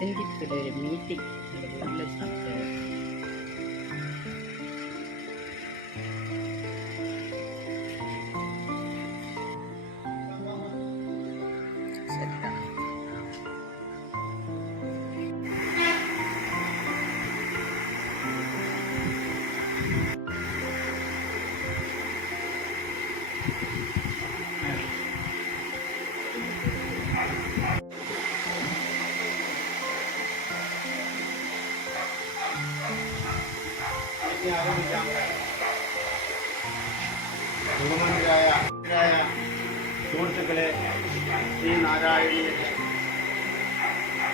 സിന്ധിപ്പിയുടെ ഒരു മീറ്റിംഗ് വീട്ടിലെ സംശയം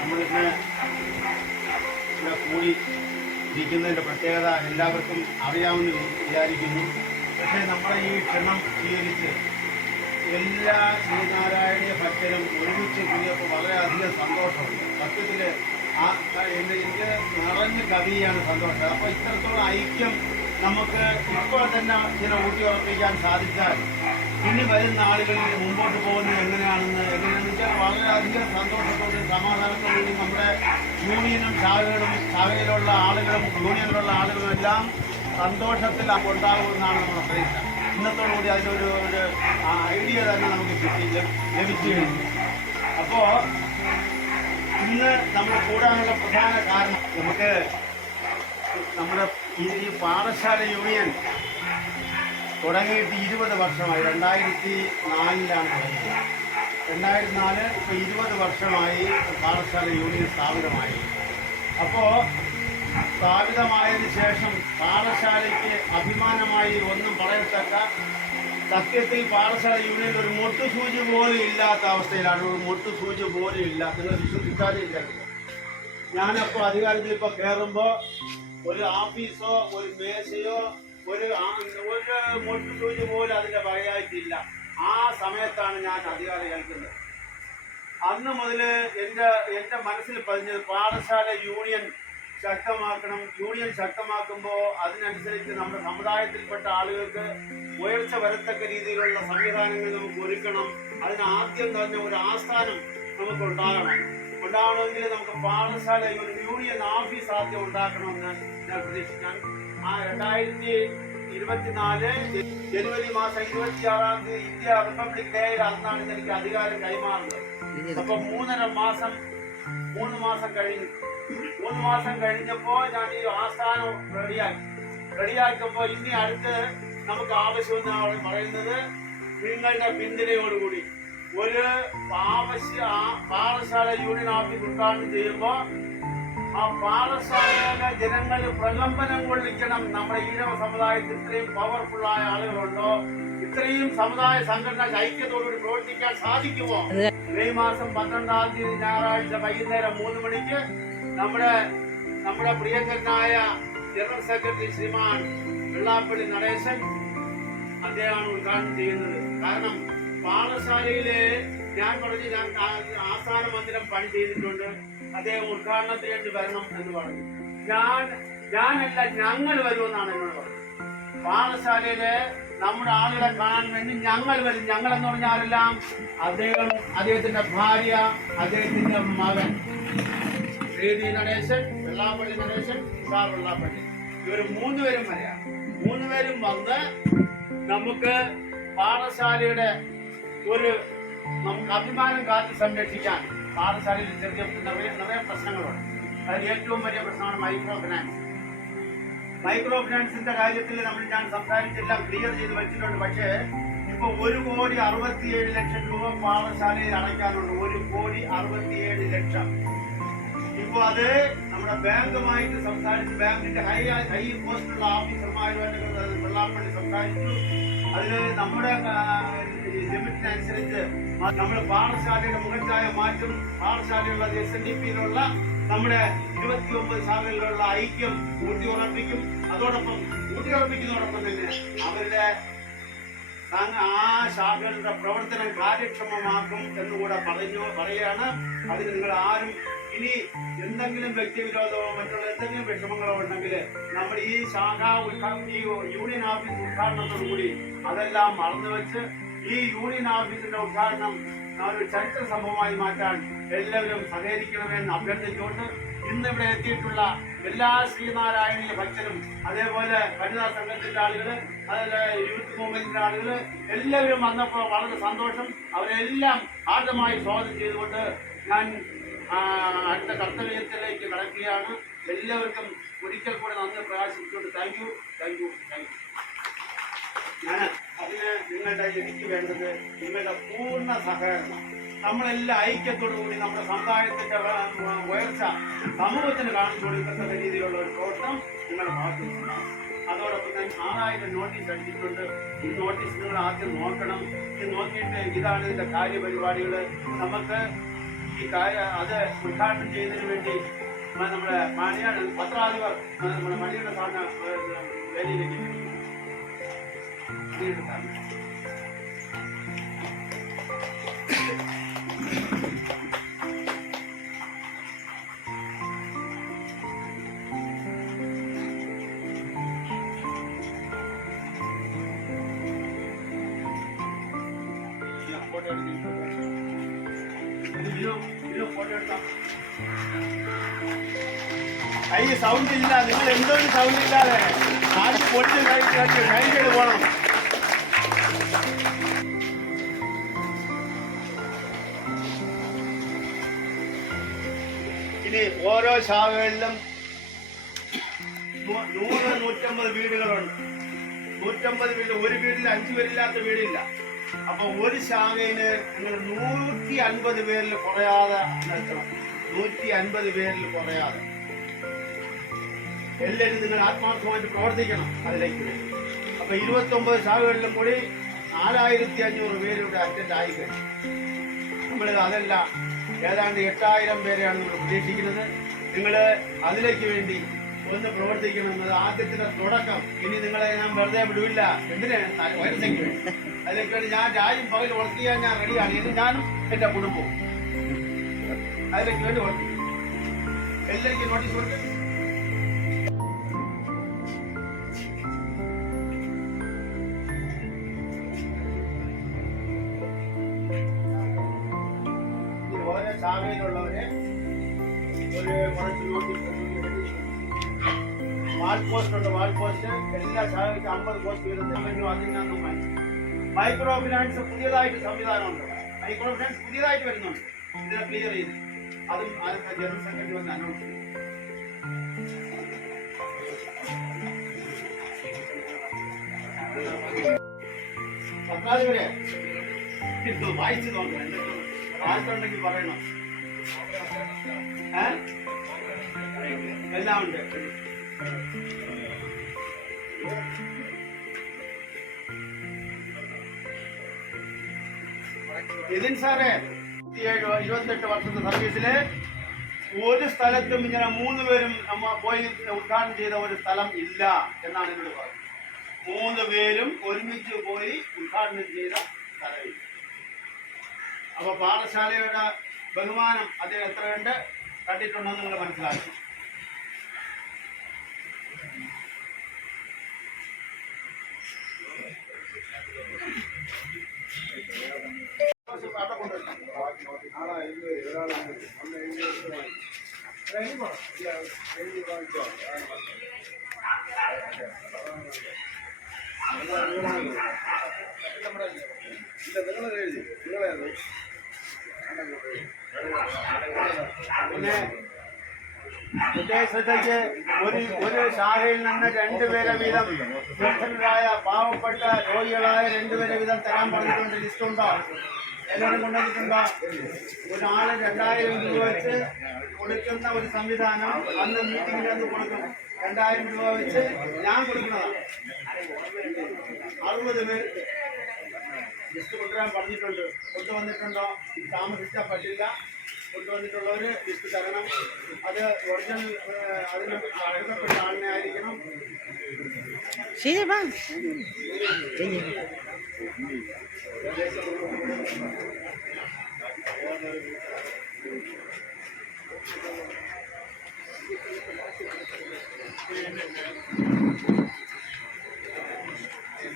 നമ്മളിന്ന് ഇവിടെ കൂടി ഇരിക്കുന്നതിന്റെ പ്രത്യേകത എല്ലാവർക്കും അറിയാമെന്ന് വിചാരിക്കുന്നു. പക്ഷേ നമ്മുടെ ഈ ക്ഷണം സ്വീകരിച്ച് എല്ലാ ശ്രീനാരായണീയ ഭക്തരും ഒരുമിച്ച് കൂടിയപ്പോൾ വളരെയധികം സന്തോഷമുണ്ട്. സത്യത്തിൽ ആ എനിക്ക് നിറഞ്ഞ് കവിയാണ് സന്തോഷം. അപ്പോൾ ഇത്രത്തോളം ഐക്യം നമുക്ക് ഇപ്പോൾ തന്നെ ചില ഊട്ടിയുറപ്പിക്കാൻ സാധിച്ചാൽ ഇനി വരുന്ന ആളുകളിൽ മുമ്പോട്ട് പോകുന്നത് എങ്ങനെയാണെന്ന് എങ്ങനെയാണെന്ന് വെച്ചാൽ വളരെയധികം സന്തോഷത്തോടും സമാധാനത്തോടും നമ്മുടെ യൂണിയനും ശാഖകളും ശാഖയിലുള്ള ആളുകളും യൂണിയനിലുള്ള ആളുകളും എല്ലാം സന്തോഷത്തിൽ ഉണ്ടാകുമെന്നാണ് നമ്മുടെ പ്രതീക്ഷ. ഇന്നത്തോടുകൂടി അതിനൊരു ഒരു ഐഡിയ തന്നെ നമുക്ക് കിട്ടി ലഭിച്ചു കഴിഞ്ഞു. അപ്പോൾ ഇന്ന് നമ്മൾ കൂടാനുള്ള പ്രധാന കാരണം നമുക്ക് നമ്മുടെ ഈ പാഠശാല യൂണിയൻ തുടങ്ങിയിട്ട് ഇരുപത് വർഷമായി. രണ്ടായിരത്തി നാലിലാണ് തുടങ്ങിയത്. രണ്ടായിരത്തി നാല് ഇപ്പോൾ ഇരുപത് വർഷമായി പാഠശാല യൂണിയൻ സ്ഥാപിതമായി. അപ്പോൾ സ്ഥാപിതമായതിനു ശേഷം പാഠശാലയ്ക്ക് അഭിമാനമായി ഒന്നും പറയത്തക്ക സത്യത്തിൽ പാഠശാല യൂണിയൻ ഒരു മുട്ടുസൂചി പോലും ഇല്ലാത്ത അവസ്ഥയിലാണ്. ഒരു മുട്ടുസൂചി പോലും ഇല്ല നിങ്ങൾ വിശ്വസിക്കാതെ ഇല്ല ഞാനപ്പോൾ അധികാരത്തിൽ ഇപ്പോൾ കയറുമ്പോൾ ഒരു ആഫീസോ ഒരു മേശയോ ഒരു ഒരു മുട്ടുസൂചി പോലും അതിന്റെ വകയായിട്ടില്ല. ആ സമയത്താണ് ഞാൻ അധികാരം കേൾക്കുന്നത് അന്ന് മുതൽ എന്റെ എന്റെ മനസ്സിൽ പതിഞ്ഞത് പാഠശാല യൂണിയൻ ശക്തമാക്കണം. യൂണിയൻ ശക്തമാക്കുമ്പോൾ അതിനനുസരിച്ച് നമ്മുടെ സമുദായത്തിൽപ്പെട്ട ആളുകൾക്ക് ഉയർച്ച വരത്തക്ക രീതിയിലുള്ള സംവിധാനങ്ങൾ നമുക്ക് ഒരുക്കണം. അതിന് ആദ്യം തന്നെ ഒരു ആസ്ഥാനം നമുക്ക് ഉണ്ടാകണം. ഉണ്ടാവണമെങ്കിൽ നമുക്ക് പാഠശാല യൂണിയൻ ഓഫീസ് ആദ്യം ഉണ്ടാക്കണമെന്ന് ഞാൻ പ്രതീക്ഷിക്കാൻ ആ രണ്ടായിരത്തി ഇരുപത്തിനാല് ജനുവരി മാസം ഇരുപത്തിയാറാം തീയതി ഇന്ത്യ റിപ്പബ്ലിക് ഡേയിൽ അന്നാണ് എനിക്ക് അധികാരം കൈമാറുന്നത്. അപ്പൊ മൂന്നര മാസം മൂന്ന് മാസം കഴിഞ്ഞു. മൂന്ന് മാസം കഴിഞ്ഞപ്പോ ഞാൻ ഈ ആസ്ഥാനം റെഡിയാക്കി. റെഡിയാക്കുമ്പോ ഇനി അടുത്ത് നമുക്ക് ആവശ്യമെന്ന് പറയുന്നത് നിങ്ങളുടെ പിന്തുണയോടുകൂടി ഒരു ആവശ്യ പാഠശാല യൂണിയൻ ഓഫീസ് ഉദ്ഘാടനം ചെയ്യുമ്പോ ആ പാഠശാലയിലെ ജനങ്ങൾ പ്രകമ്പനം കൊള്ളിക്കണം. നമ്മുടെ ഈഴവ സമുദായത്തിൽ ഇത്രയും പവർഫുള്ളായ ആളുകളുണ്ടോ? ഇത്രയും സമുദായ സംഘടന ഐക്യത്തോടുകൂടി പ്രവർത്തിക്കാൻ സാധിക്കുമോ? മെയ് മാസം പന്ത്രണ്ടാം തീയതി ഞായറാഴ്ച വൈകുന്നേരം മൂന്ന് മണിക്ക് നമ്മുടെ നമ്മുടെ പ്രിയങ്കരനായ ജനറൽ സെക്രട്ടറി ശ്രീമാൻ വെള്ളാപ്പള്ളി നടേശൻ അദ്ദേഹമാണ് ഉദ്ഘാടനം ചെയ്യുന്നത്. കാരണം പാഠശാലയിൽ ഞാൻ പറഞ്ഞു ഞാൻ ആസ്ഥാന മന്ദിരം പണി ചെയ്തിട്ടുണ്ട്. അദ്ദേഹം ഉദ്ഘാടനത്തിന് വേണ്ടി വരണം എന്ന് പറഞ്ഞു. ഞാൻ ഞാനല്ല ഞങ്ങൾ വരുമെന്നാണ് എന്നോട് പറഞ്ഞത്. പാഠശാലയിൽ നമ്മുടെ ആളുകളെ കാണാൻ വേണ്ടി ഞങ്ങൾ വരും. ഞങ്ങൾ എന്ന് പറഞ്ഞ ആരെല്ലാം? അദ്ദേഹം അദ്ദേഹത്തിന്റെ ഭാര്യ അദ്ദേഹത്തിന്റെ മകൻ. ശ്രീതി നടേശൻ വെള്ളാപ്പള്ളി നടേശൻ സാർ വെള്ളാപ്പള്ളി. ഇവർ മൂന്നുപേരും വരെയാണ് മൂന്നുപേരും വന്ന് നമുക്ക് പാഠശാലയുടെ ഒരു നമുക്ക് അഭിമാനം കാത്തു സംരക്ഷിക്കാൻ പാഠശാലയിൽ ചെറിയ നിറയെ നിറയെ പ്രശ്നങ്ങളുണ്ട്. അതിൽ ഏറ്റവും വലിയ പ്രശ്നമാണ് മൈക്രോ ഫിനാൻസ് മൈക്രോ ഫിനാൻസിന്റെ കാര്യത്തിൽ നമ്മൾ ഞാൻ സംസാരിച്ചെല്ലാം ക്ലിയർ ചെയ്ത് വെച്ചിട്ടുണ്ട്. പക്ഷേ ഇപ്പൊ ഒരു കോടി അറുപത്തിയേഴ് ലക്ഷം രൂപ പാഠശാലയിൽ അടയ്ക്കാനുണ്ട്. ഒരു കോടി അറുപത്തിയേഴ് ലക്ഷം. ഇപ്പൊ അത് നമ്മുടെ ബാങ്കുമായിട്ട് സംസാരിച്ച് ബാങ്കിന്റെ ഹൈ ഹൈ പോസ്റ്റുള്ള ഓഫീസർമാരുമായിട്ട് വെള്ളാപ്പള്ളി സംസാരിച്ചു. അതിൽ നമ്മുടെ ലിമിറ്റിനനുസരിച്ച് നമ്മുടെ പാഠശാലയുടെ മുഖച്ഛായ മാറ്റും. പാഠശാലയുള്ള എസ് എൻ ഡി പിയിലുള്ള നമ്മുടെ ഇരുപത്തി ഒമ്പത് ശാഖകളിലുള്ള ഐക്യം ഊട്ടിയുറപ്പിക്കും. അതോടൊപ്പം ഊട്ടിയുറപ്പിക്കുന്നതോടൊപ്പം തന്നെ അവരുടെ ആ ശാഖകളുടെ പ്രവർത്തനം കാര്യക്ഷമമാക്കും എന്നുകൂടെ പറഞ്ഞു പറയാണ് അതിന് നിങ്ങൾ ആരും ഇനി എന്തെങ്കിലും വ്യക്തിവിരോധമോ മറ്റുള്ള എന്തെങ്കിലും വിഷമങ്ങളോ ഉണ്ടെങ്കിൽ നമ്മൾ ഈ ശാഖ ഈ യൂണിയൻ ഓഫീസ് ഉദ്ഘാടനത്തോടുകൂടി അതെല്ലാം മറന്നു വെച്ച് ഈ യൂണിയൻ ഓഫീസിന്റെ ഉദ്ഘാടനം ഒരു ചരിത്ര സംഭവമായി മാറ്റാൻ എല്ലാവരും സഹകരിക്കണമെന്ന് അഭ്യർത്ഥിച്ചുകൊണ്ട് ഇന്ന് ഇവിടെ എത്തിയിട്ടുള്ള എല്ലാ ശ്രീനാരായണീയ ഭക്തരും അതേപോലെ വനിതാ സംഘത്തിന്റെ ആളുകൾ അതുപോലെ യൂത്ത് മൂവ്മെന്റിന്റെ ആളുകൾ എല്ലാവരും വന്നപ്പോൾ വളരെ സന്തോഷം. അവരെല്ലാം ആദ്യമായി സ്വാഗതം ചെയ്തുകൊണ്ട് ഞാൻ അടുത്ത കർത്തവ്യത്തിലേക്ക് കടക്കുകയാണ്. എല്ലാവർക്കും ഒരിക്കൽ കൂടെ നന്ദി പ്രകാശിപ്പിച്ചുകൊണ്ട് thank you thank you thank you. ഞാൻ അതിന് നിങ്ങളുടെ എനിക്ക് വേണ്ടത് നിങ്ങളുടെ പൂർണ സഹകരണം. നമ്മളെല്ലാം ഐക്യത്തോടു കൂടി നമ്മുടെ സമുദായത്തിന്റെ ഉയർച്ച സമൂഹത്തിന് കാണിച്ചു കൊടുക്കത്തക്ക രീതിയിലുള്ള ഒരു പ്രവർത്തനം നിങ്ങളുടെ ഭാഗത്തുനിന്നുണ്ടാകും അതോടൊപ്പം ഞാൻ ആറായിരം നോട്ടീസ് അടിച്ചിട്ടുണ്ട്. ഈ നോട്ടീസ് നിങ്ങൾ ആദ്യം നോക്കണം. ഈ നോക്കിയിട്ട് ഇതാണ് ഇതിന്റെ കാര്യപരിപാടികൾ നമുക്ക് ഈ കാര്യ അത് ഉദ്ഘാടനം ചെയ്യുന്നതിന് വേണ്ടി നമ്മുടെ മണിയാണ് പത്രാധിപർ നമ്മുടെ മണിയുടെ സാറിന് വേദിയിലേക്ക് ക്ഷണിക്കുന്നു. മണിയുടെ സാറിന് ഇല്ല, ഫോട്ടോ എടുത്തിട്ട് ഇത് ഇത് ഫോട്ടോ എടുക്കാം കൈ ഓരോ ശാഖകളിലും നൂറ് നൂറ്റമ്പത് വീടുകളുണ്ട്. നൂറ്റമ്പത് വീട് ഒരു വീട്ടിൽ അഞ്ചു പേരില്ലാത്ത വീടില്ല. അപ്പൊ ഒരു ശാഖയിൽ നിങ്ങൾ നൂറ്റി അൻപത് പേരിൽ കുറയാതെ നൂറ്റി അൻപത് പേരിൽ കുറയാതെ. എല്ലാവരും നിങ്ങൾ ആത്മാർത്ഥമായിട്ട് പ്രവർത്തിക്കണം അതിലേക്ക് അപ്പൊ ഇരുപത്തി ഒമ്പത് ശാഖകളിലും കൂടി നാലായിരത്തി അഞ്ഞൂറ് പേര് ഇവിടെ അറ്റൻഡ് ആയി കഴിഞ്ഞു. നമ്മൾ അതല്ല ഏതാണ്ട് എട്ടായിരം പേരെയാണ് നമ്മൾ പ്രതീക്ഷിക്കുന്നത്. നിങ്ങൾ അതിലേക്ക് വേണ്ടി ഒന്ന് പ്രവർത്തിക്കണമെന്നത് ആദ്യത്തിന്റെ തുടക്കം. ഇനി നിങ്ങളെ ഞാൻ വെറുതെ വിടില്ല. വയറസയ്ക്ക് വേണ്ടി അതിലേക്ക് വേണ്ടി ഞാൻ രാജ്യം പകൽ വർക്ക് ചെയ്യാൻ ഞാൻ റെഡിയാണ് ഇനി ഞാനും എന്റെ കുടുംബവും. അതിലേക്ക് വേണ്ടി വർക്ക് ചെയ്യും എല്ലാവർക്കും നോട്ടീസ് കൊടുക്കും. ഓരോ ശാഖയിലുള്ളവരെ വാൾ പോസ്റ്റ് ഉണ്ട് വാൾ പോസ്റ്റ് എല്ലാ ശാഖയ്ക്കും അമ്പത് പോസ്റ്റ് വീതം അതിനൊന്നും മൈക്രോ ഫിനാൻസ് പുതിയതായിട്ട് സംവിധാനമുണ്ട്. മൈക്രോ ഫിനാൻസ് പുതിയതായിട്ട് വരുന്നുണ്ട്. ഇതിനെ ക്ലിയർ ചെയ്ത്. അതും ജനറൽ സെക്രട്ടറി വന്ന് അനൗൺസ് പത്താളുകളെ ഇത് വായിച്ചു നോക്കണം എന്നിട്ട് വായിച്ചുണ്ടെങ്കിൽ പറയണം? എല്ലാം ഉണ്ട്. നിതിൻ സാറേ ഇരുപത്തിയേഴ് ഇരുപത്തെട്ട് വർഷത്തെ സർവീസിൽ ഒരു സ്ഥലത്തും ഇങ്ങനെ മൂന്ന് പേരും നമ്മ പോയി ഉദ്ഘാടനം ചെയ്ത ഒരു സ്ഥലം ഇല്ല എന്നാണ് എന്നോട് പറയുന്നത്. മൂന്ന് പേരും ഒരുമിച്ച് പോയി ഉദ്ഘാടനം ചെയ്ത സ്ഥലമില്ല അപ്പൊ പാഠശാലയുടെ ബഹുമാനം അദ്ദേഹം എത്രയുണ്ട്? കണ്ടിട്ടുണ്ടെന്ന് നിങ്ങൾ മനസ്സിലാക്കി അവിടെ കൊണ്ടുവരണം. പിന്നെ വിദേശത്തേക്ക് ഒരു ഒരു ശാഖയിൽ നിന്ന് രണ്ടുപേരെ വീതം നിർദ്ധനരായ പാവപ്പെട്ട രോഗികളായ രണ്ടുപേരെ വീതം തരാൻ പറഞ്ഞിട്ടുണ്ട്. ലിസ്റ്റ് ഉണ്ടോ? എല്ലാവരും കൊണ്ടുവന്നിട്ടുണ്ടോ? ഒരാൾ രണ്ടായിരം രൂപ വെച്ച് കൊടുക്കുന്ന ഒരു സംവിധാനം അന്ന് മീറ്റിംഗിൽ അന്ന് കൊടുക്കും. രണ്ടായിരം രൂപ വെച്ച് ഞാൻ കൊടുക്കുന്നതാണ്. അറുപത് പേർ ലിസ്റ്റ് കൊണ്ടുവരാൻ പറഞ്ഞിട്ടുണ്ട്. കൊണ്ടുവന്നിട്ടുണ്ടോ? താമസിച്ചാൽ പറ്റില്ല കൊണ്ടുവന്നിട്ടുള്ളവര് ലിസ്റ്റ് തരണം. അത് ഒറിജിനൽ അതിന് അർഹതപ്പെട്ട ആളിനെ ആയിരിക്കണം. ശരി വാ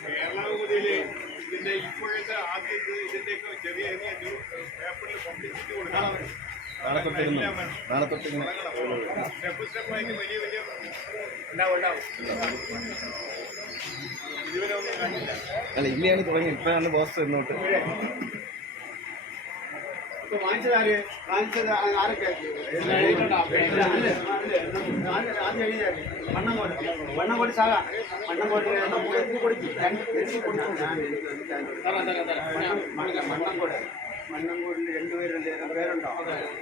കേരളാവധിയിൽ ഇതിന്റെ ഇപ്പോഴത്തെ ആദ്യം ഇത് ഇതിന്റെയൊക്കെ ചെറിയ ചെറിയ പേപ്പറിൽ പബ്ലിസിറ്റി കൊടുക്കണം നാളെ തൊട്ടിരുന്നു നാളെ തൊട്ടിരുന്നു സ്റ്റെപ്പ് സ്റ്റെപ്പായിട്ട് വലിയ വലിയ ഉണ്ടാവും ഉണ്ടാവും ഒന്നും കണ്ടില്ല അല്ല ഇല്ലയാണ് തുടങ്ങി ഇപ്പോഴാണ് ബോസ് എന്നോട്ട് വാങ്ങിച്ചതാര് വാങ്ങിച്ചത് ആരൊക്കെ അല്ല, അല്ല, അല്ല, ആദ്യം ആദ്യം എഴുതിയാൽ മണ്ണങ്കോട് മണ്ണങ്കോട് ശാഖ തരാം തരാം എഴുതി കൊടുക്കും രണ്ട് എഴുതി കൊടുക്കും ഞാൻ മണ്ണ- മണ്ണങ്കോട് മണ്ണങ്കോടിൽ രണ്ടുപേരല്ലേ പേരുണ്ടോ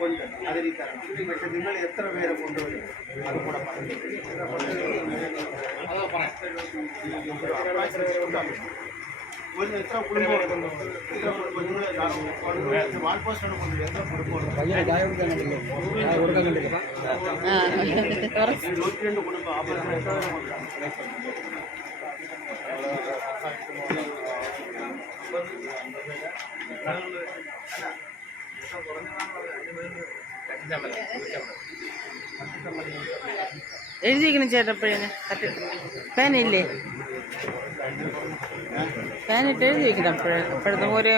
ഉണ്ട് അതിൽ തരണം പക്ഷെ നിങ്ങൾ എത്ര പേരെ കൊണ്ടുവരും? അത് കൂടെ പറഞ്ഞു. ഒരു എത്ര കുടുംബം എത്ര കുടുംബം? നിങ്ങൾ വാൾ പോസ്റ്റാണ് കൊണ്ടുവരും. എത്ര കുടുംബം ആ നൂറ്റി രണ്ട് കുടുംബം. അപ്പോൾ എത്ര പേരെ കൊണ്ടുവരും? എഴുതിയിരിക്കണം ചേട്ടപ്പോഴേന് പേനില്ലേ? പേനിട്ട് എഴുതിയിരിക്കണം അപ്പോഴേ. അപ്പോഴത്തെ ഒരു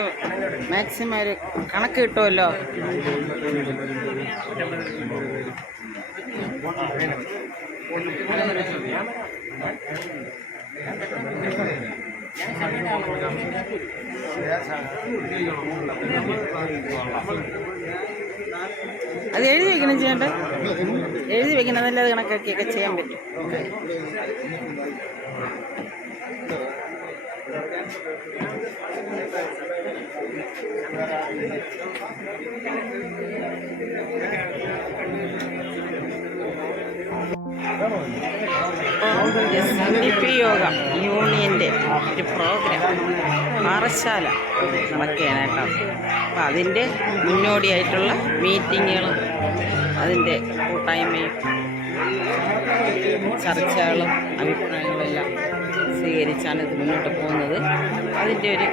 മാക്സിമം ഒരു കണക്ക് കിട്ടുമല്ലോ. അത് എഴുതി വെക്കണം ചേട്ടൻ. എഴുതി വെക്കണം നല്ല അത് കണക്കാക്കിയൊക്കെ ചെയ്യാൻ പറ്റും. എസ് ഡി പി യോഗ യൂണിയന്റെ ഒരു പ്രോഗ്രാം മറശാല നടക്കുകയാണ് കേട്ടോ. അപ്പം അതിന്റെ മുന്നോടിയായിട്ടുള്ള മീറ്റിങ്ങുകളും അതിന്റെ കൂട്ടായ്മയും ചർച്ചകളും അഭിപ്രായങ്ങളും എല്ലാം സ്വീകരിച്ചാണ് ഇത് മുന്നോട്ട് പോകുന്നത്. അതിന്റെ ഒരു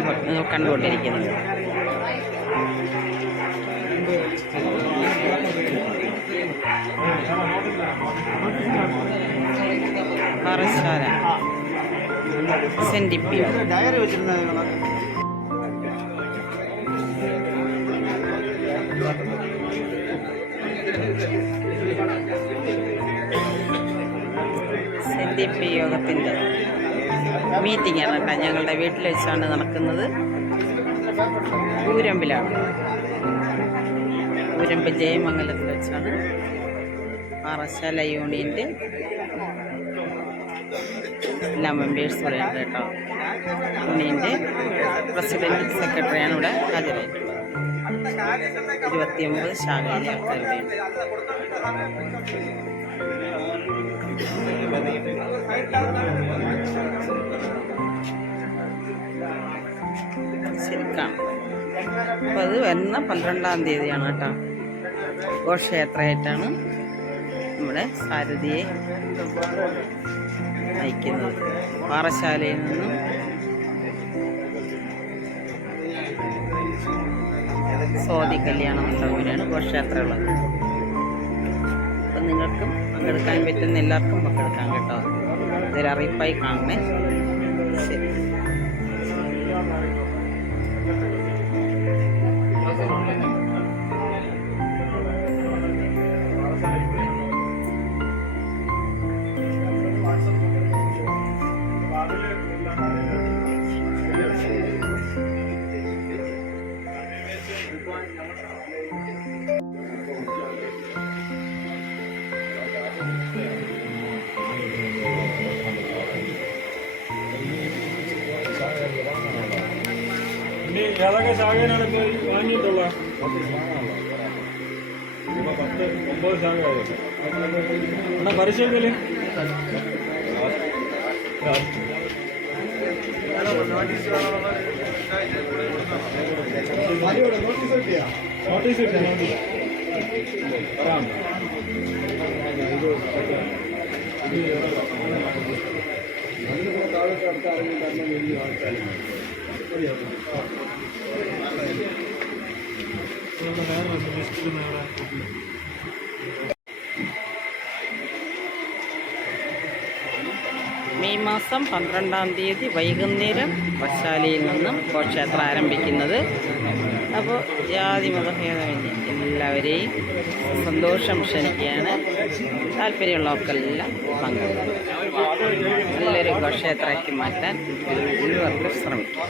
ഇപ്പോൾ കണ്ടുകൊണ്ടിരിക്കുന്നത്. പാറശാല ഡയറി വെച്ചിരുന്നത് യോഗത്തിന്റെ മീറ്റിംഗാണ് കേട്ടോ ഞങ്ങളുടെ വീട്ടിൽ വെച്ചാണ് നടക്കുന്നത്. ഊരമ്പിലാണ്. ഊരമ്പ് ജയമംഗലത്തിൽ വെച്ചാണ് പാറശാല യൂണിയന്റെ എല്ലാ മെമ്പേഴ്സും ഉണ്ട് കേട്ടോ. യൂണിയന്റെ പ്രസിഡന്റ് സെക്രട്ടറിയാണ് ഇവിടെ ഹാജരായിട്ടുള്ളത് ഇരുപത്തിയൊമ്പത് ശാഖയിലെ ആൾക്കാരുടെ ശരിക്കാണ് അപ്പോൾ അത് വരുന്ന പന്ത്രണ്ടാം തീയതിയാണ് കേട്ടോ. ഘോഷയാത്രയായിട്ടാണ്. നമ്മുടെ സാരഥിയെ നയിക്കുന്നത്. പാറശാലയിൽ നിന്നും സ്വാതി കല്യാണം മണ്ഡപം ഘോഷയാത്ര ഉള്ളത് അപ്പം നിങ്ങൾക്കും പങ്കെടുക്കാൻ പറ്റുന്ന എല്ലാവർക്കും പങ്കെടുക്കാം കേട്ടോ. ഇതൊരു അറിയിപ്പായി കാണണേ. നീ ഏതൊക്കെ ശാഖയിലാണ് വാങ്ങിയിട്ടുള്ള ഇപ്പൊ പത്ത് ഒമ്പത് ശാഖയായി എന്നാ പരിശീലനം നോട്ടീസ് കിട്ടിയാ നോട്ടീസ് കിട്ടിയാ പറയാം മെയ് മാസം പന്ത്രണ്ടാം തീയതി വൈകുന്നേരം വശാലിയിൽ നിന്നും ഘോഷയാത്ര ആരംഭിക്കുന്നത്. അപ്പോൾ ജാതി മതഭേദമന്യേ എല്ലാവരെയും സന്തോഷം ക്ഷണിക്കുകയാണ്. താല്പര്യമുള്ളവർക്കെല്ലാം പങ്കെടുക്കും. നല്ലൊരു ഘോഷയാത്രയാക്കി മാറ്റാൻ എല്ലാവർക്കും ശ്രമിക്കും.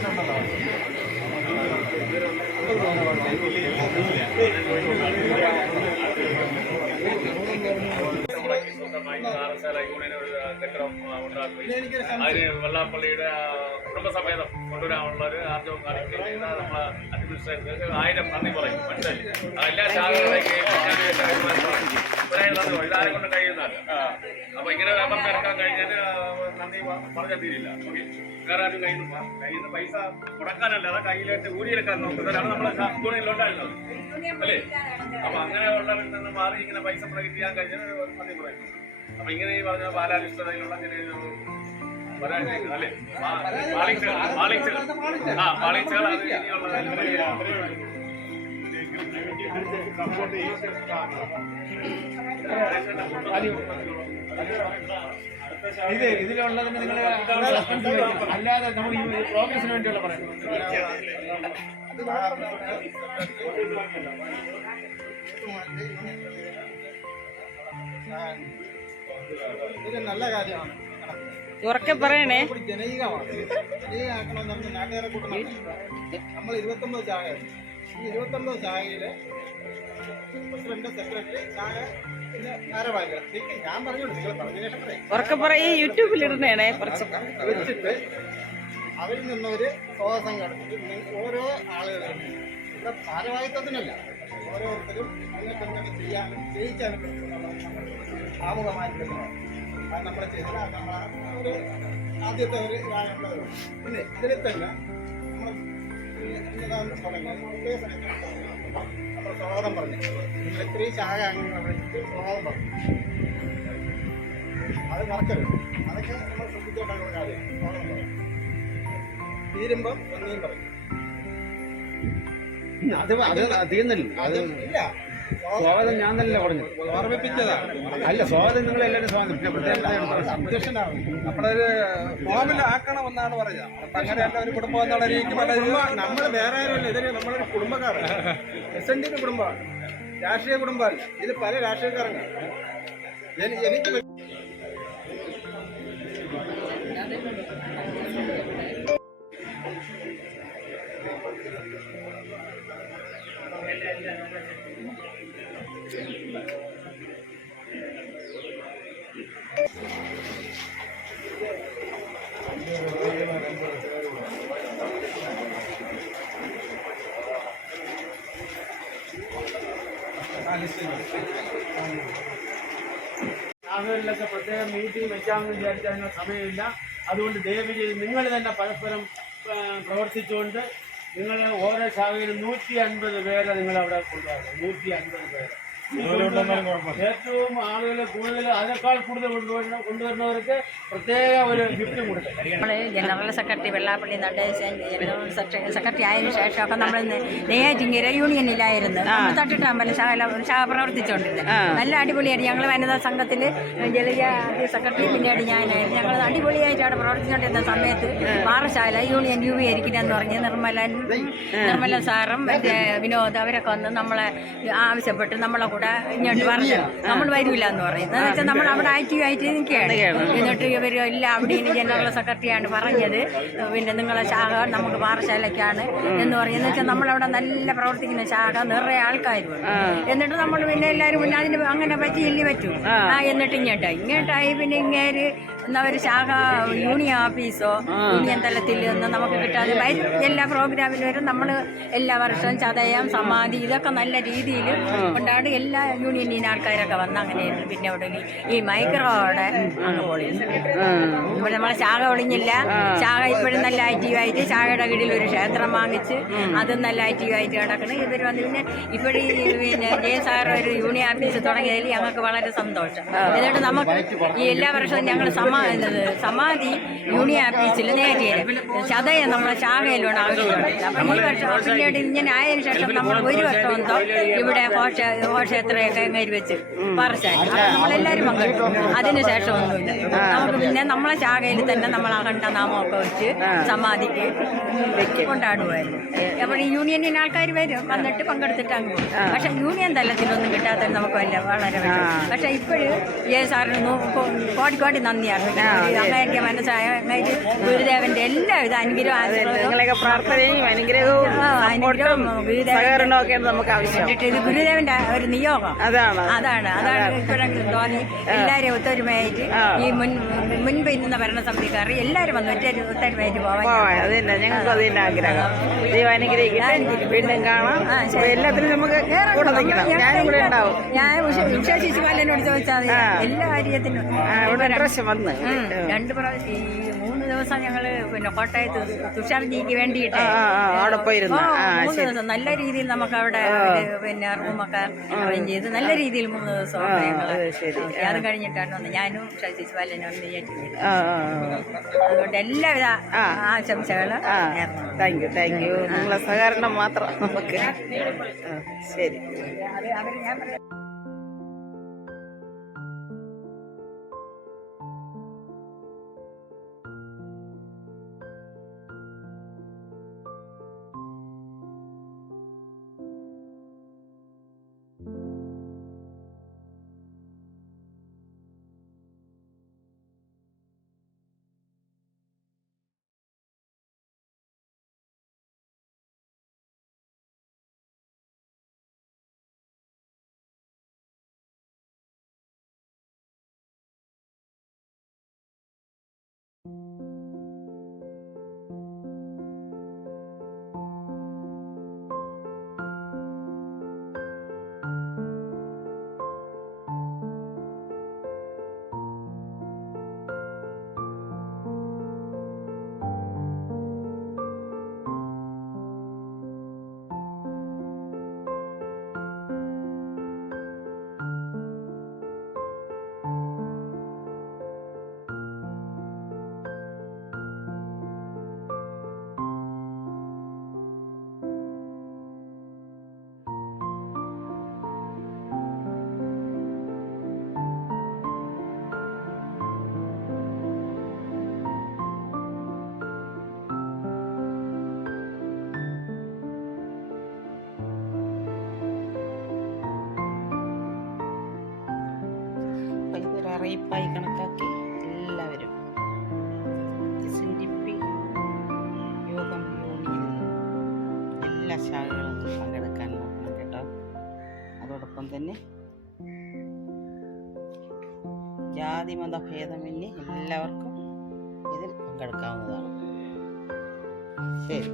അതിന് വെള്ളാപ്പള്ളിയുടെ കുടുംബസമേതം കൊണ്ടുവരാനുള്ള ഒരു ആർജവും കാണിക്കുകയും നമ്മളെ അഡ്മിനിസ്ട്രേറ്റർ ആയിരം നന്ദി പറയും. മനസ്സിലായി? എല്ലാ ശാഖകളേക്ക് ഇതാരെ കൊണ്ട് കഴിയുന്നതല്ല അപ്പൊ ഇങ്ങനെ വ്യാപാരം എടുക്കാൻ കഴിഞ്ഞാൽ നന്ദി പ- തീരില്ല. ഓക്കെ. വേറെ ആരും കയ്യിൽ കയ്യിൽ നിന്ന് പൈസ മുടക്കാനല്ലാതെ കയ്യിലായിട്ട് ഊരിയെടുക്കാൻ നോക്കുന്നവരാണ് യൂണിയനിലുണ്ടായിരുന്നത് അല്ലേ? അപ്പൊ അങ്ങനെ ഉള്ളവരിൽ മാറി ഇങ്ങനെ പൈസ പ്രൊജക്ട് ചെയ്യാൻ കഴിഞ്ഞാൽ നന്ദി പറയുന്നു അപ്പൊ ഇങ്ങനെ ഈ പറഞ്ഞ ഒരു വരാനിരിക്കുന്നു, അല്ലേ? മാ- മാളികകൾ മാളികകൾ. ആ മാളികകൾ അത് ഇനിയുള്ള ഇത് ഇതിലുള്ളതിന് നിങ്ങൾ അല്ലാതെ നമ്മൾ ഈ പ്രോഗ്രസിന് വേണ്ടിയുള്ള പറയാം ഇത് നല്ല കാര്യമാണ് ഉറക്കെ പറയണേ. ജനകീയമാണ് ജനകീയമാക്കണമെന്ന് നാട്ടുകാരെ കൂട്ടണം നമ്മൾ ഇരുപത്തൊമ്പത് ഈ ഇരുപത്തൊമ്പത് ശാഖയിൽ പ്രസിഡന്റ് സെക്രട്ടറി ചായ ഞാൻ പറഞ്ഞു പറയാം. പറയേ യൂട്യൂബിലിടണേണേ കുറച്ച്. വെച്ചിട്ട് അവരിൽ നിന്നൊരു കടത്തിട്ട് ഓരോ ആളുകളും ഇവിടെ ഭാരവാഹിത്വത്തിനല്ല ഓരോരുത്തരും നിങ്ങൾക്ക് എന്തൊക്കെ ചെയ്യാനും ചെയ്യിക്കാനും ആമുഖമായിട്ടുള്ള അത് നമ്മൾ ചെയ്തത് നമ്മൾ ഒരു ആദ്യത്തെ ഒരു ഇതാണുള്ളത് പിന്നെ ഇതിൽ തന്നെ നമ്മൾ സ്വാഗതം പറഞ്ഞു ഇത്രയും ശാഖ അംഗങ്ങളെ വിളിച്ചിട്ട് സ്വാഗതം പറഞ്ഞു അത് മറക്കരുത് അതൊക്കെ നമ്മൾ ശ്രദ്ധിച്ചോണ്ടാകുന്ന കാര്യം സ്വാഗതം പറഞ്ഞു തീരുമ്പം നന്ദിയും പറയും അത് അത് അത് ഇല്ല. സ്വാഗതം ഞാൻ തന്നെ പറഞ്ഞു ഓർമ്മിപ്പിച്ചതാ അല്ല സ്വാഗതം. നിങ്ങൾ എല്ലാവരും സ്വാഗതം പിന്നെ ഒരു ഫോമിലാക്കണമെന്നാണ് പറഞ്ഞത് അപ്പൊ അങ്ങനെയല്ല ഒരു കുടുംബം എന്നുള്ള രീതിക്ക് നമ്മൾ വേറെ ആരുമല്ല. ഇതൊരു നമ്മളൊരു കുടുംബക്കാരാണ് എസ് എൻ ഡിന്റെ കുടുംബമാണ്. രാഷ്ട്രീയ കുടുംബമല്ല. ഇതിൽ പല രാഷ്ട്രീയക്കാരുണ്ട് എനിക്ക് Thank ശാഖകളിലൊക്കെ വിചാരിച്ചാൽ അതിന് സമയമില്ല. അതുകൊണ്ട് ദയവ് ചെയ്ത് നിങ്ങൾ തന്നെ പരസ്പരം പ്രവർത്തിച്ചുകൊണ്ട് നിങ്ങൾ ഓരോ ശാഖയിലും നൂറ്റി അൻപത് പേരെ നിങ്ങളവിടെ നൂറ്റി അൻപത് പേരെ. ഏറ്റവും ആളുകൾ കൂടുതൽ അതിനേക്കാൾ കൂടുതൽ കൊണ്ടുവരുന്ന കൊണ്ടുവരുന്നവർക്ക് പ്രത്യേക ഒരു ഗിഫ്റ്റ് കൊടുക്കും. നമ്മൾ general secretary Vellappally Natesan general secretary ആയതിനു ശേഷമൊക്കെ നമ്മൾ നെയ്യാറ്റിങ്കര യൂണിയനിലായിരുന്നു നമ്മൾ തട്ടിട്ടമ്പലം ശാഖ ശാഖ പ്രവർത്തിച്ചുകൊണ്ടിരുന്നത് നല്ല അടിപൊളിയായിട്ട് ഞങ്ങൾ വനിതാ സംഘത്തിൽ ജലജ സെക്രട്ടറി പിന്നീട് ഞാനായിരുന്നു. ഞങ്ങൾ അടിപൊളിയായിട്ട് അവിടെ പ്രവർത്തിച്ചുകൊണ്ടിരുന്ന സമയത്ത് പാറശാല യൂണിയൻ രൂപീകരിക്കണമെന്ന് പറഞ്ഞ് നിർമ്മലൻ നിർമ്മല സാറും മറ്റേ വിനോദ് അവരൊക്കെ വന്ന് നമ്മളെ ആവശ്യപ്പെട്ട് നമ്മളെ കൂടെ ഇങ്ങോട്ട് പറഞ്ഞു നമ്മൾ വരില്ല എന്ന് പറയുന്നത്. എന്ന് വെച്ചാൽ നമ്മൾ അവിടെ ആക്റ്റീവ് ആയിട്ട് നിൽക്കുകയാണ്. എന്നിട്ട് ഇവർ എല്ലാം അവിടെ ഇനി ജനറൽ സെക്രട്ടറിയാണ് പറഞ്ഞത്. പിന്നെ നിങ്ങളെ ശാഖ നമുക്ക് പാറശാലയ്ക്കാണ് എന്ന് പറയുന്നത് വെച്ചാൽ നമ്മളവിടെ നല്ല പ്രവർത്തിക്കുന്ന ശാഖ നിറയെ ആൾക്കാരും എന്നിട്ട് നമ്മൾ പിന്നെ എല്ലാവരും പിന്നെ അതിന് അങ്ങനെ പറ്റി ഇല്ലി പറ്റൂ. ആ എന്നിട്ട് ഇങ്ങോട്ടായി. ഇങ്ങോട്ടായി പിന്നെ ഇങ്ങേര് എന്നാ ഒരു ശാഖ യൂണിയൻ ഓഫീസോ യൂണിയൻ തലത്തിൽ നിന്ന് നമുക്ക് കിട്ടാതെ എല്ലാ പ്രോഗ്രാമിലും വരും. നമ്മൾ എല്ലാ വർഷവും ചതയം സമാധി ഇതൊക്കെ നല്ല രീതിയിൽ കൊണ്ടാണ് എല്ലാ യൂണിയനിൽ ആൾക്കാരൊക്കെ വന്ന് അങ്ങനെയായിരുന്നു പിന്നെ അവിടെ ഈ മൈക്രോടെ അങ്ങ് പൊളിഞ്ഞു ഇവിടെ നമ്മളെ ശാഖ ഒളിഞ്ഞില്ല. ശാഖ ഇപ്പോഴും നല്ല ആക്റ്റീവായിട്ട് ശാഖയുടെ കീഴിൽ ഒരു ക്ഷേത്രം വാങ്ങിച്ച് അതും നല്ല ആക്റ്റീവായിട്ട് കിടക്കണം ഇവർ വന്ന് പിന്നെ ഇപ്പോഴും പിന്നെ ജയ സാർ ഒരു യൂണിയൻ ഓഫീസ് തുടങ്ങിയതിൽ ഞങ്ങൾക്ക് വളരെ സന്തോഷം. എന്നിട്ട് നമുക്ക് ഈ എല്ലാ വർഷവും ഞങ്ങൾ സമാ സമാധി യൂണിയൻ ഓഫീസിൽ നേരിയത് ചതയം നമ്മളെ ശാഖയിലൂടെ ആവശ്യമുണ്ട് അപ്പം ഈ വർഷം പിന്നീട് ഇങ്ങനെ ആയതിനു ശേഷം നമ്മൾ ഒരു വർഷം എന്തോ ഇവിടെ ഘോഷ ഘോഷയാത്രയൊക്കെ കയറി വെച്ച് പറച്ചാൽ അപ്പം നമ്മളെല്ലാവരും പങ്കെടുത്തു. അതിനുശേഷം ഒന്നുമില്ല. നമുക്ക് പിന്നെ നമ്മളെ ശാഖയിൽ തന്നെ നമ്മൾ അഖണ്ഡ നാമമൊക്കെ വെച്ച് സമാധിക്ക് കൊണ്ടാടുമായിരുന്നു അപ്പോൾ ഈ യൂണിയനിൽ ആൾക്കാർ വരും വന്നിട്ട് പങ്കെടുത്തിട്ട് അങ്ങ് പോകും. പക്ഷെ യൂണിയൻ തലത്തിലൊന്നും കിട്ടാത്തത് നമുക്ക് വല്ല വളരെ. പക്ഷെ ഇപ്പോഴും ഏ സാറിന് കോടിക്കോടി കോ- കോടി കോടി നന്ദിയാണ് അങ്ങനെയൊക്കെ മനസ്സായ ഗുരുദേവന്റെ എല്ലാവിധ അനുഗ്രഹം നിങ്ങളെയൊക്കെ പ്രാർത്ഥനയും അനുഗ്രഹവും സഹകരണവും ഒക്കെ നമുക്ക് ഇത് ഗുരുദേവന്റെ ഒരു നിയോഗം. അതാണ്. അതാണ്. അതാണ് ഇപ്പോഴെങ്കിലും തോന്നി. എല്ലാവരും ഒത്തൊരുമയായിട്ട് ഈ മുൻ മുൻപ് ഇന്ന ഭരണസമിതിക്കാർ എല്ലാവരും വന്ന് ഒറ്റ ഒത്തൊരുമയായിട്ട് പോവാൻ പോവാം അത് തന്നെ. ഞങ്ങൾക്ക് അത് തന്നെ ആഗ്രഹം. ദൈവം അനുഗ്രഹിക്കട്ടെ. വീണ്ടും കാണാം. എല്ലാത്തിനും നമുക്ക് കൂടെ നിൽക്കണം. ഞാനും കൂടെ ഉണ്ടാവും. ഞാൻ ഉഷ- ശിശുപാലനോട് ചോദിച്ചാൽ എല്ലാ കാര്യത്തിനും ഇവിടെ വന്ന്. രണ്ട് പ്രാവശ്യം ഈ മൂന്ന് ദിവസം ഞങ്ങൾ പിന്നെ കോട്ടയത്ത് തുഷാർജിക്ക് വേണ്ടിയിട്ട്. അവിടെ പോയിരുന്നു. മൂന്ന് ദിവസം നല്ല രീതിയിൽ നമുക്ക് അവിടെ പിന്നെ റൂമൊക്കെ അറേഞ്ച് ചെയ്ത് നല്ല രീതിയിൽ മൂന്ന് ദിവസം ഞങ്ങൾ അത് കഴിഞ്ഞിട്ടാണ് വന്നത്. ഞാനും ശിശുപാലനും അതുകൊണ്ട് എല്ലാവിധ. ആശംസകളും താങ്ക് യു താങ്ക് യു നിങ്ങളെ സഹകരണം മാത്രം നമുക്ക്. ശരി. ജാതി മത ഭേദമന്യേ എല്ലാവർക്കും ഇതിൽ പങ്കെടുക്കാവുന്നതാണ്. ശരി.